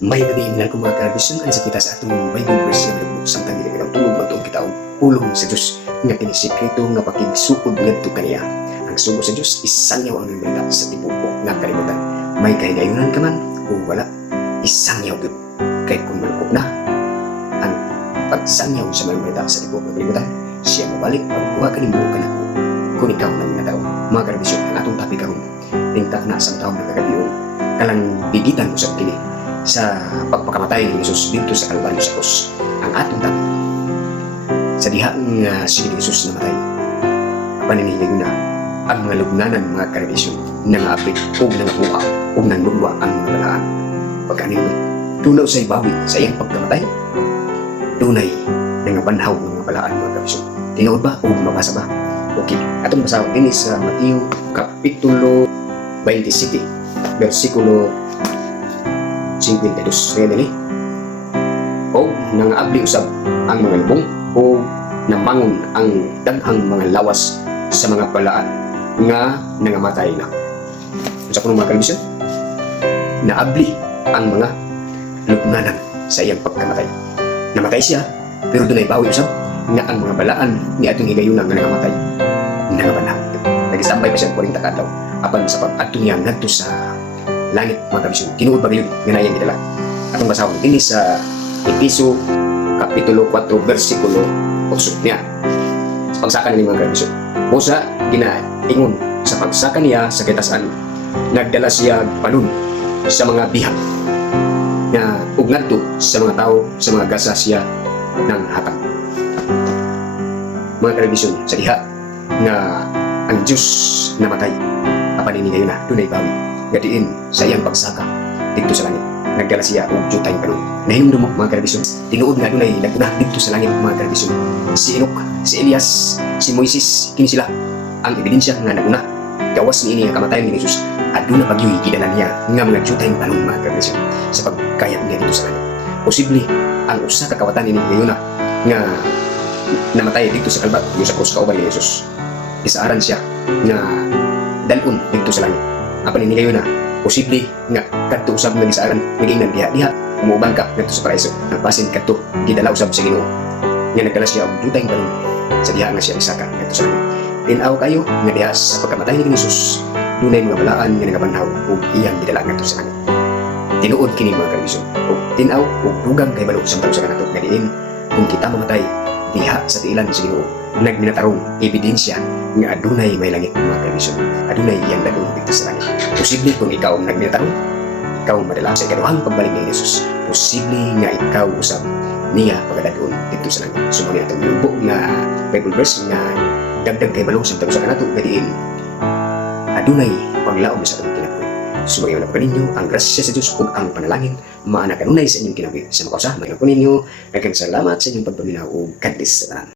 May naging ko mga karabisyon ay sa kita sa atong Bible verse na nagbuksan tang dili ka tulog matong kita og pulong sa Dios nga kinisikreto nga pakigsukod ngadto kaniya. Ang sugo sa Dios isangyaw ang nagbalita sa tibuok nga kalibutan. May kahigayunan ka man o wala, isangyaw gyud kay kung malukop na ang pagsangyaw sa mga balita sa tibuok nga kalibutan, siya mabalik pagkuha kanimo kanako kung ikaw lang na tao. Mga karabisyon, ang atong topic karon tingta na sa taong nagkagabiyon kalang bigitan usab kini sa pagpakamatay ni Jesus dito sa Kalbaryo sa krus. Ang atong topic sa diha nga si Jesus namatay, paninilig na ang mga lugnanan mga karabisyon na apit o nangabuha o nanlugwa ang mga balaan. Pagkanin tunaw sa ibawi sa iyang pagkamatay, tunay nangabanhaw ng mga balaan mga karabisyon. Tinuod ba o mabasa ba? Okay, atong basahin din sa Mateo Kapitulo 27 versikulo 52. Ngayon nili o nangaabli usab ang mga lubong o namangon ang daghang mga lawas sa mga balaan nga nangamatay na. Sa kuno mga kalbisyon, naabli ang mga lugnanan sa iyang pagkamatay. Namatay siya pero dunay bawi usab nga ang mga balaan ni atong higayunan nga nangamatay nangabanhag. Nagisambay pa siya 40 kadlaw apan sa pag-adto niya ngadto sa langit mga kabisyon. Tinuod ba gyud nga nayang gidala. Atong basahon dinhi sa Episo Kapitulo 4 versikulo 8 niya. Sa pagsaka ni mga kabisyon, Musa ginaingon sa pagsaka niya sa kitasan, nagdala siya panon sa mga bihag nga ug ngadto sa mga tao sa mga gasa siya ng hatag. Mga karabisyon, sa diha nga ang Diyos namatay apan ini ngayon na dunay bawi gadiin sa iyang pagsaka dito sa langit. Nagdala siya og jutay panon. Nahinumdum mo mga karabisyon, tinuod nga dunay laguna dito sa langit mga karabisyon. Si Enoch, si Elias, si Moises, kini sila ang ebidensya nga naguna gawas ni ini nga kamatayon ni Jesus. Aduna pagyoy gidala niya nga mga jutay panon mga karabisyon sa pagkayat niya dito sa langit. Posible ang usa ka kawatan ini ngayon na nga namatay dito sa Kalbaryo sa krus kauban ni Jesus. Isaaran siya nga dalon dito sa langit. Apan ini kayo na posible nga kadto usab nga isaaran naging diha umuban ka dito sa paraiso. Napasin kadto gidala usab sa Ginoo. Nga nagdala siya og jutay panon sa diha nga siya isaka dito sa langit. Tinaw kayo nga diha sa pagkamatay ni Jesus dunay mga balaan nga nagabanhaw ug iyang gidala ngadto sa langit. Tinuod kini mga karabisyon ug tinaw ug dugang kay balo sa sa kanato nga diin kung kita mamatay diha sa tiilan sa Ginoo, nagminatarong ebidensya nga adunay may langit mga karabisyon. Adunay iyang dalon dito sa langit. Posible kung ikaw ang nagminatarong, ikaw madala sa ikaduhang pagbalik ni Jesus. Posible nga ikaw usab niya pagdadon dito sa langit. Sumuni atong lubog nga Bible verse nga dagdag kay balo sa kanato nga diin adunay paglaom sa atong kinabuhi. Sumayaw na po kaninyo ang grasya sa Diyos ug ang panalangin maana kanunay sa inyong kinabuhi. Sa makausa, mayroon po ninyo. Nagang salamat sa inyong pagpaminaw ug God bless sa tanan.